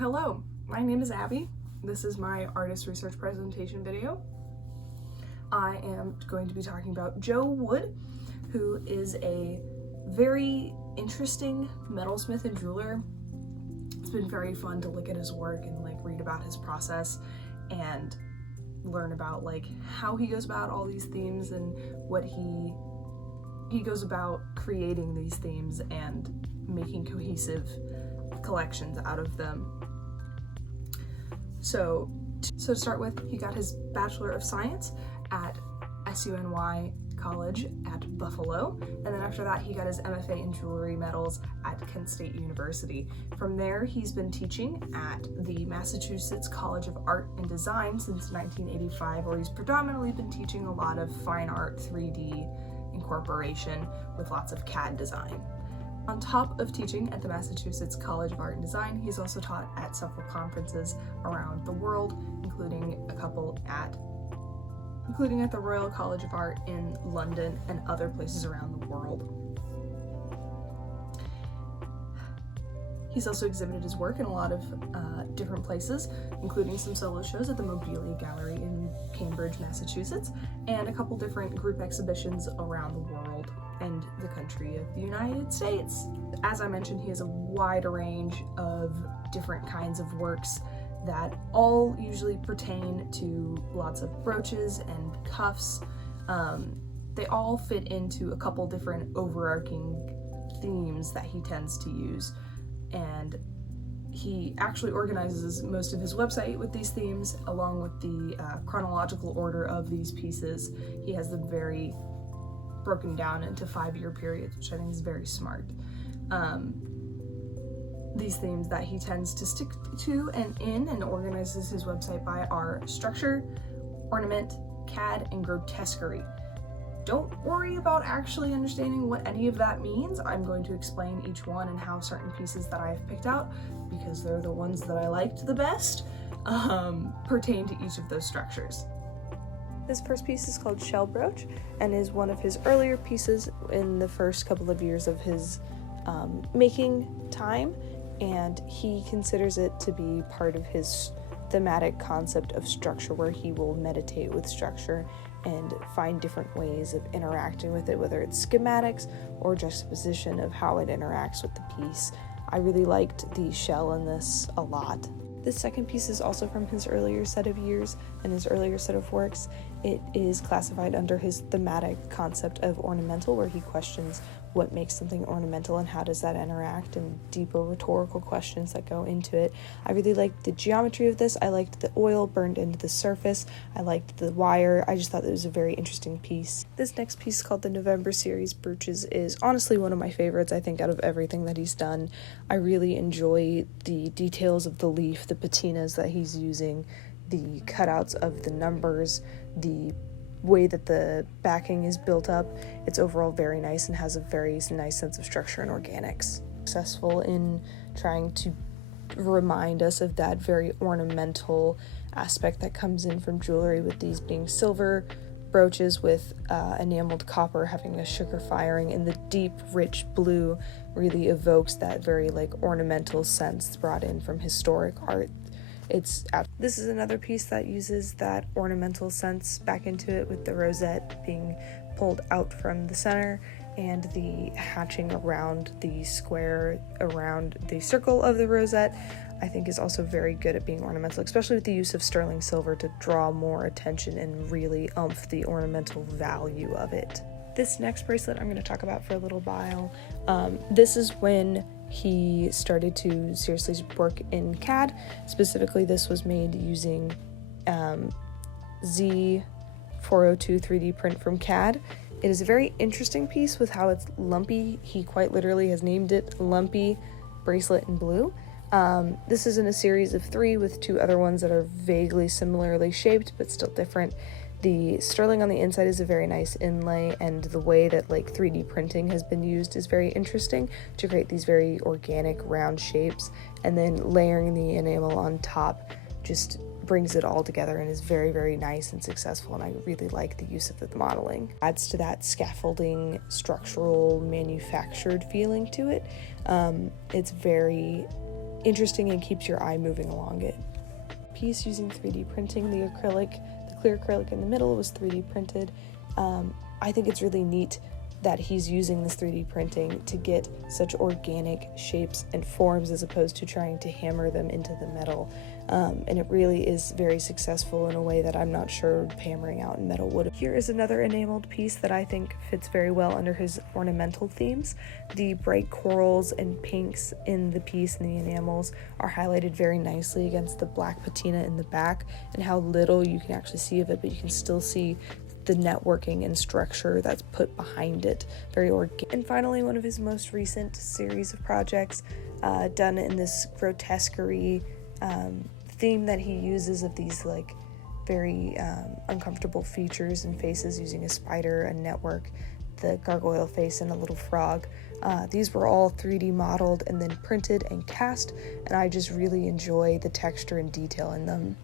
Hello, my name is Abby. This is my artist research presentation video. I am going to be talking about Joe Wood, who is a very interesting metalsmith and jeweler. It's been very fun to look at his work and read about his process and learn about how he goes about all these themes and what he goes about creating these themes and making cohesive collections out of them. So to start with, he got his Bachelor of Science at SUNY College at Buffalo, and then after that he got his MFA in Jewelry Metals at Kent State University. From there, he's been teaching at the Massachusetts College of Art and Design since 1985, where he's predominantly been teaching a lot of fine art 3D incorporation with lots of CAD design. On top of teaching at the Massachusetts College of Art and Design, he's also taught at several conferences around the world, including at the Royal College of Art in London and other places around the world. He's also exhibited his work in a lot of different places, including some solo shows at the Mobilia Gallery in Cambridge, Massachusetts, and a couple different group exhibitions around the world and the country of the United States. As I mentioned, he has a wide range of different kinds of works that all usually pertain to lots of brooches and cuffs. They all fit into a couple different overarching themes that he tends to use, and he actually organizes most of his website with these themes along with the chronological order of these pieces. He has them very broken down into 5-year periods, which I think is very smart. These themes that he tends to stick to and organizes his website by are structure, ornament, CAD, and grotesquerie. Don't worry about actually understanding what any of that means. I'm going to explain each one and how certain pieces that I've picked out, because they're the ones that I liked the best, pertain to each of those structures. This first piece is called Shell Brooch and is one of his earlier pieces in the first couple of years of his making time, and he considers it to be part of his thematic concept of structure, where he will meditate with structure and find different ways of interacting with it, whether it's schematics or juxtaposition of how it interacts with the piece. I really liked the shell in this a lot. This second piece is also from his earlier set of years and his earlier set of works. It is classified under his thematic concept of ornamental, where he questions what makes something ornamental and how does that interact, and deeper rhetorical questions that go into it. I really liked the geometry of this. I liked the oil burned into the surface. I liked the wire. I just thought it was a very interesting piece. This next piece, called the November Series Brooches, is honestly one of my favorites, I think, out of everything that he's done. I really enjoy the details of the leaf, the patinas that he's using, the cutouts of the numbers, the way that the backing is built up. It's overall very nice and has a very nice sense of structure and organics. Successful in trying to remind us of that very ornamental aspect that comes in from jewelry, with these being silver brooches with enameled copper having a sugar firing, and the deep rich blue really evokes that very ornamental sense brought in from historic art. This is another piece that uses that ornamental sense back into it, with the rosette being pulled out from the center and the hatching around the square around the circle of the rosette. I think is also very good at being ornamental, especially with the use of sterling silver to draw more attention and really oomph the ornamental value of it. This next bracelet I'm going to talk about for a little while. This is when he started to seriously work in CAD. Specifically, this was made using Z402 3D print from CAD. It is a very interesting piece with how it's lumpy. He quite literally has named it Lumpy Bracelet in Blue. This is in a series of 3 with 2 other ones that are vaguely similarly shaped but still different. The sterling on the inside is a very nice inlay, and the way that 3D printing has been used is very interesting to create these very organic round shapes, and then layering the enamel on top just brings it all together and is very, very nice and successful, and I really like the use of the modeling. Adds to that scaffolding, structural, manufactured feeling to it. It's very interesting and keeps your eye moving along it. Piece using 3D printing, the clear acrylic in the middle was 3D printed. I think it's really neat that he's using this 3D printing to get such organic shapes and forms as opposed to trying to hammer them into the metal. And it really is very successful in a way that I'm not sure hammering out in metal would. Here is another enameled piece that I think fits very well under his ornamental themes. The bright corals and pinks in the piece and the enamels are highlighted very nicely against the black patina in the back, and how little you can actually see of it, but you can still see the networking and structure that's put behind it. Very organic. And finally, one of his most recent series of projects done in this grotesquerie theme that he uses of these like very uncomfortable features and faces using a spider, a network, the gargoyle face, and a little frog. These were all 3D modeled and then printed and cast, and I just really enjoy the texture and detail in them.